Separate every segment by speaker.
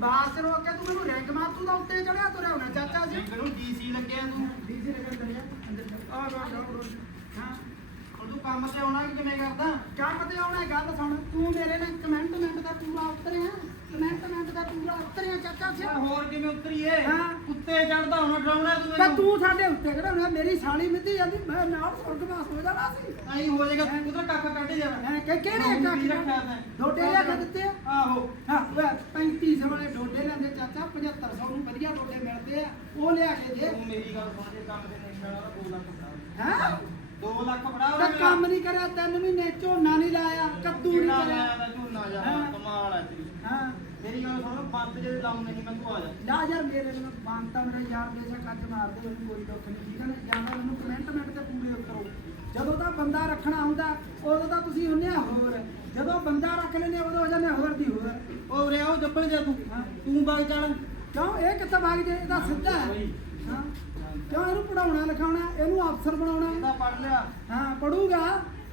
Speaker 1: ਬਾਸ ਨੂੰ ਅੱਗੇ ਤੂੰ ਮੈਨੂੰ ਰੈਂਕ ਮਾਰ ਤੂੰ ਤਾਂ ਉੱਤੇ ਚੜਿਆ ਤੁਰਿਆ ਹੋਣਾ ਚਾਚਾ ਜੀ।
Speaker 2: ਰੈਂਕ ਨੂੰ ਡੀਸੀ ਲੱਗਿਆ ਤੂੰ।
Speaker 1: ਡੀਸੀ ਲੱਗਿਆ ਤੁਰਿਆ ਅੰਦਰ ਆ ਗਾ ਗਾ ਹਾਂ।
Speaker 2: ਤੂੰ ਕੰਮ ਤੇ ਆਉਣਾ ਕਿਵੇਂ ਕਰਦਾ?
Speaker 1: ਕੰਮ ਤੇ ਆਉਣਾ ਗੱਲ ਸੁਣ। ਤੂੰ ਮੇਰੇ ਨਾਲ ਕਮੈਂਟਮੈਂਟ ਦਾ ਪੂਰਾ ਉਤਰਿਆ। ਦਾ ਪੂਰਾ ਉਤਰਿਆ ਚਾਚਾ
Speaker 2: ਓਏ
Speaker 1: ਸਿਆ
Speaker 2: ਹੋਰ ਕਿਵੇਂ ਉਤਰੀਏ?
Speaker 1: ਹਾਂ।
Speaker 2: ਉੱਤੇ ਚੜਦਾ ਹੁਣ ਡਰਾਉਣਾ ਤੂੰ
Speaker 1: ਤੇ
Speaker 2: ਮੈਨੂੰ?
Speaker 1: ਤੂੰ ਸਾਡੇ ਉੱਤੇ ਖੜਾ ਮੇਰੀ ਸਾਲੀ ਮਿੱਧੀ ਜਾਂਦੀ ਮੈਂ ਨਾਲ ਸੁਰਗਵਾਸ ਹੋ ਜਾਣਾ ਸੀ।
Speaker 2: ਆਈ ਹੋ ਜਾਏਗਾ ਉਧਰ ਕੱਖ ਕੱਢ ਜਾਣਾ
Speaker 1: ਹੈਂ, ਕਿ ਕਿਹੜੇ
Speaker 2: ਹੁਣ
Speaker 1: ਕੱਖ
Speaker 2: ਕੀ ਰੱਖਿਆ ਤੈਂ?
Speaker 1: ਡੋਡੇ ਲਿਆ ਕੇ ਦਿੱਤੇ ਆ?
Speaker 2: ਆਹੋ।
Speaker 1: ਹਾਂ ਓਏ 3500 ਵਾਲੇ ਡੋਡੇ ਲੈਂਦੇ ਚਾਚਾ 7500 ਨੂੰ ਵਧੀਆ ਡੋਡੇ ਮਿਲਦੇ ਆ। ਉਹ ਲਿਆ ਕੇ ਦੇ।
Speaker 2: ਤੂੰ ਮੇਰੀ ਗੱਲ ਸੁਣ ਜੇ ਕੰਮ ਤੇ ਨਹੀਂ ਜਾਣਾ ਤਾਂ 2 ਲੱਖ ਫੜਾ।
Speaker 1: ਹੈ?
Speaker 2: 2 ਲੱਖ ਫੜਾ
Speaker 1: ਤਾਂ ਕੰਮ ਨਹੀਂ ਕਰਿਆ ਤਿੰਨ ਮਹੀਨੇ ਝੋਨਾ ਨਹੀਂ ਲਾਇਆ ਕੱਦੂ ਨਹੀਂ
Speaker 2: ਕਿਹੜਾ
Speaker 1: ਕਰਿਆ।
Speaker 2: ਲਾਇਆ ਦਾ ਝੋਨਾ ਜਾ
Speaker 1: ਹਾਂ।
Speaker 2: ਕਮਾਲ ਹੈ ਤੇਰੀ।
Speaker 1: ਹਾਂ।
Speaker 2: ਮੇਰੀ ਬੰਦ ਜੇ ਲਾਉਂ ਨਹੀਂ ਮੈਂ ਤੂੰ ਆ ਜਾ।
Speaker 1: ਨਾ ਯਾਰ ਮੇਰੇ ਨੂੰ ਬਾਂਤਾ ਮੇਰੇ ਯਾਰ ਬੇਸ਼ੱਕ ਅੱਜ ਮਾਰਦੇ ਉਹਨੂੰ ਕੋਈ ਦੁੱਖ ਨਹੀਂ ਠੀਕ ਹੈ ਨਾ? ਜ਼ਿਆਦਾ ਉਹਨੂੰ ਕਮੈਂਟ ਮਿੰਟ ਤੇ ਪੂਰੇ ਉਤਰੋ ਜਦੋਂ ਤਾਂ ਬੰਦਾ ਰੱਖਣਾ ਹੁੰਦਾ ਉਦੋਂ ਤਾਂ ਤੁਸੀਂ ਹੁੰਨੇ ਆ ਹੋਰ। ਜਦੋਂ ਬੰਦਾ ਰੱਖ ਲੈਨੇ ਉਦੋਂ ਹੋ ਜਾਂਦੇ ਹੋਰ ਦੀ ਹੋਰ।
Speaker 2: ਉਹ ਉਰੇ ਆਓ ਜੱਪਣ ਜਾ ਤੂੰ। ਤੂੰ ਬਾਗ ਚੜ
Speaker 1: ਕਿਉਂ? ਇਹ ਕਿੱਥੇ ਭਾਗ ਜੇ? ਇਹਦਾ ਸਿੱਧਾ ਹੈ। ਹਾਂ। ਕਿਉਂ? ਇਹਨੂੰ ਪੜਾਉਣਾ ਲਿਖਾਉਣਾ ਇਹਨੂੰ ਅਫਸਰ ਬਣਾਉਣਾ।
Speaker 2: ਇਹਦਾ ਪੜ ਲਿਆ।
Speaker 1: ਹਾਂ ਪੜੂਗਾ
Speaker 2: ਉਹ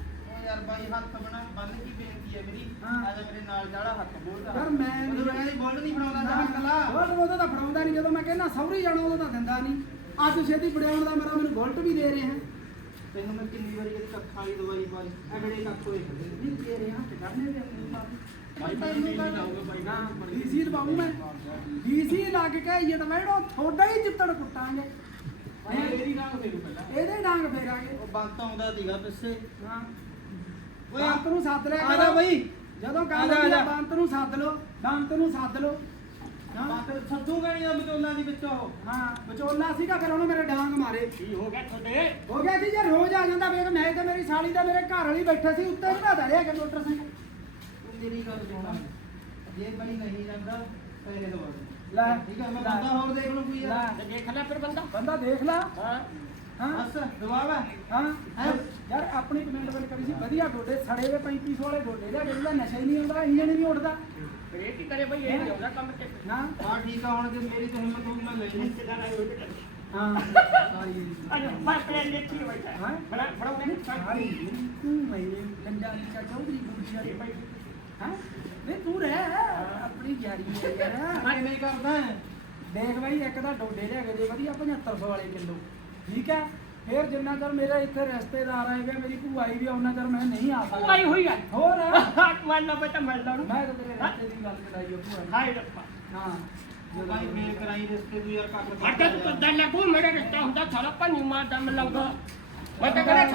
Speaker 2: ਯਾਰ ਬਾਈ ਹੱਥ ਬਣਾ ਬੰਨ ਕੀ ਬੇਨਤੀ ਹੈ ਮੇਰੀ।
Speaker 1: ਹਾਂ।
Speaker 2: ਆ ਜਾ ਮੇਰੇ ਨਾਲ ਜਾੜਾ ਹੱਥ ਬੋਲਦਾ
Speaker 1: ਯਾਰ ਮੈਂ
Speaker 2: ਉਹਨੂੰ ਐਂ ਬੋਲ ਨਹੀਂ ਬਣਾਉਂਦਾ ਜਾ ਕਲਾ
Speaker 1: ਉਹ ਉਦੋਂ ਤਾਂ ਫੜਾਉਂਦਾ ਨਹੀਂ ਜਦੋਂ ਮੈਂ ਕਹਿੰਦਾ ਸੌਰੀ ਜਾਣਾ ਉਦੋਂ ਤਾਂ ਦਿੰਦਾ ਨਹੀਂ। ਅੱਜ ਛੇਤੀ ਫੜਾਉਣ ਦਾ ਮੇਰਾ ਮੈਨੂੰ ਬੁਲਟ ਵੀ ਦੇ ਰਹੇ। ਹੈ
Speaker 2: ਤੈਨੂੰ ਮੈਂ ਕਿੰਨੀ ਵਾਰੀ ਇਹਦੀ ਕੱਖਾਂ ਵਾਲੀ ਦਵਾਈ ਪਾਈ ਐਡੇ ਕੱਖ ਹੋਏ ਨੇ।
Speaker 1: ਨਹੀਂ ਦੇ ਰਹੇ ਹੱਥ ਕਰਨੇ ਦੇ
Speaker 2: ਬਾਈ ਬਾਈ ਨਹੀਂ ਲਾਊਗਾ ਬਾਈ।
Speaker 1: ਨਾ ਡੀਸੀ ਲਵਾਉਂ ਮੈਂ। ਡੀਸੀ ਲੱਗ ਕੇ ਯਟਵੈੜੋ ਥੋੜਾ ਹੀ ਚਿੱਤੜ ਕੁੱਟਾਂਗੇ। ਇਹਦੇ ਡਾਂਗ ਫੇਰਾਂਗੇ।
Speaker 2: ਉਹ ਬੰਤ ਆਉਂਦਾ ਸੀਗਾ ਪਿੱਛੇ।
Speaker 1: ਹਾਂ। ਬੰਤ ਨੂੰ ਸੱਦ ਲਿਆ
Speaker 2: ਆ ਜਾ ਬਈ।
Speaker 1: ਜਦੋਂ
Speaker 2: ਆ
Speaker 1: ਗੱਲ
Speaker 2: ਆ
Speaker 1: ਆ
Speaker 2: ਜਾ।
Speaker 1: ਬੰਤ ਨੂੰ ਸੱਦ ਲਓ ਬੰਤ ਨੂੰ ਸੱਦ ਲਓ। ਹਾਂ।
Speaker 2: ਬੰਤ ਸੱਦੂਗਾ ਨਹੀਂ ਬਚੋਲਾ ਦੀ ਵਿੱਚ
Speaker 1: ਹਾਂ ਵਿਚੋਲਾ ਸੀਗਾ ਫਿਰ ਉਹਨੇ ਮੇਰੇ ਡਾਂਗ ਮਾਰੇ।
Speaker 3: ਕੀ ਹੋ ਗਿਆ ਤੁਹਾਡੇ?
Speaker 1: ਹੋ ਗਿਆ ਕਿ ਜੇ ਰੋਜ਼ ਆ ਜਾਂਦਾ ਵੇਖ ਮੈਂ ਤੇ ਮੇਰੀ ਸਾਲੀ ਤੇ ਮੇਰੇ ਘਰ ਵਾਲੀ ਬੈਠੇ ਸੀ ਉੱਤੇ ਬਣਾ ਦੜਿਆ ਕਿ ਮੋਟਰਸਾਈਕਲ।
Speaker 2: ਤੂੰ ਮੇਰੀ ਗੱਲ ਸੁਣ ਜੇ ਬਣੀ ਨਹੀਂ ਜਾਂਦਾ ਪੈਸੇ ਦਵਾ ਦੇ।
Speaker 1: ਲੈ।
Speaker 2: ਠੀਕ ਹੈ ਮੈਂ
Speaker 1: ਲੈ।
Speaker 2: ਬੰਦਾ ਹੋਰ ਦੇਖ ਲੂ ਕੋਈ।
Speaker 1: ਲੈ।
Speaker 3: ਦੇਖ ਲੈ ਫਿਰ ਬੰਦਾ।
Speaker 1: ਬੰਦਾ ਦੇਖ ਲਾ।
Speaker 3: ਹਾਂ।
Speaker 1: ਹਾਂ।
Speaker 2: ਬਸ ਦਵਾਵਾ
Speaker 1: ਹਾਂ।
Speaker 2: ਹੈਂ?
Speaker 1: ਆਪਣੀ ਕਮੈਂਟ ਵੱਲ ਕਰੀ ਸੀ ਵਧੀਆ ਡੋਡੇ ਸੜੇ ਵੇ 3500 ਵਾਲੇ ਡੋਡੇ ਦਾ ਜਿਹੜਾ ਨਸ਼ਾ ਹੀ ਨਹੀਂ ਹੁੰਦਾ ਇੰਜਣ ਹੀ ਨਹੀਂ ਉੱਡਦਾ।
Speaker 3: ਫਿਰ ਇਹ ਕੀ ਕਰੇ ਬਈ ਇਹ ਨਹੀਂ ਆਉਂਦਾ ਕੰਮ ਤੇ
Speaker 1: ਨਾ?
Speaker 2: ਹਾਂ ਠੀਕ ਆ ਹੁਣ ਜੇ ਮੇਰੀ ਤੇ ਹਿੰਮਤ ਹੋਊਗੀ ਮੈਂ ਲੈ ਲਈ
Speaker 1: ਹਾਂ।
Speaker 3: ਅਰੇ ਮੈਂ ਪਲੇ ਲਿਖੀ ਬੈਠਾ।
Speaker 1: ਹਾਂ?
Speaker 3: ਬੜਾ ਬੜਾ ਉਹਨੇ
Speaker 1: ਸਾਰੀ ਤੂੰ ਮੈਨੇ ਗੰਜਾ ਨਿਕਾ ਚੌਧਰੀ ਗੁਰਜੀਆ
Speaker 3: ਇਹ ਬਈ।
Speaker 1: ਹਾਂ? ਨਹੀਂ ਤੂੰ ਰਹਿ ਆਪਣੀ ਯਾਰੀ ਹੈ ਯਾਰ।
Speaker 2: ਮੈਂ ਨਹੀਂ ਕਰਦਾ?
Speaker 1: ਦੇਖ ਬਾਈ ਇੱਕ ਤਾਂ ਡੋਡੇ ਲਿਆ ਕੇ ਦੇ ਵਧੀਆ 7500 ਵਾਲੇ ਕਿਲੋ। ਠੀਕ ਹੈ? ਫਿਰ ਜਿੰਨਾ ਚਿਰ ਮੇਰੇ ਇੱਥੇ ਰਿਸ਼ਤੇਦਾਰ ਆਏ ਵੇ ਮੇਰੀ ਭੂਆ ਆਈ ਵੀ ਆ, ਉਹਨਾਂ ਚਿਰ ਮੈਂ ਨਹੀਂ ਆ
Speaker 3: ਉਹ ਆਈ ਹੋਈ ਹੈ
Speaker 1: ਹੋਰ?
Speaker 3: ਮੈਂ ਨਾ ਬੇਟਾ ਮਿਲ ਲਾ ਨੂੰ
Speaker 1: ਮੈਂ ਤਾਂ ਤੇਰੇ ਰਿਸ਼ਤੇ ਦੀ ਗੱਲ ਕਰਾਈ ਉਹ ਭੂਆ।
Speaker 3: ਹਾਏ ਰੱਬਾ।
Speaker 1: ਹਾਂ।
Speaker 2: ਭਾਈ ਮੇਲ ਕਰਾਈ ਰਿਸ਼ਤੇ ਤੂੰ ਯਾਰ ਕੱਟ
Speaker 3: ਅੱਡਾ ਤੂੰ ਕਿੱਦਾਂ ਲੱਗੂ ਮੇਰਾ ਰਿਸ਼ਤਾ ਹੁੰਦਾ ਸਾਰਾ ਭੰਨੀ ਮਾਰ ਦਮ ਲੰਗਾ ਮੈਂ ਤਾਂ ਕਹਿੰਦਾ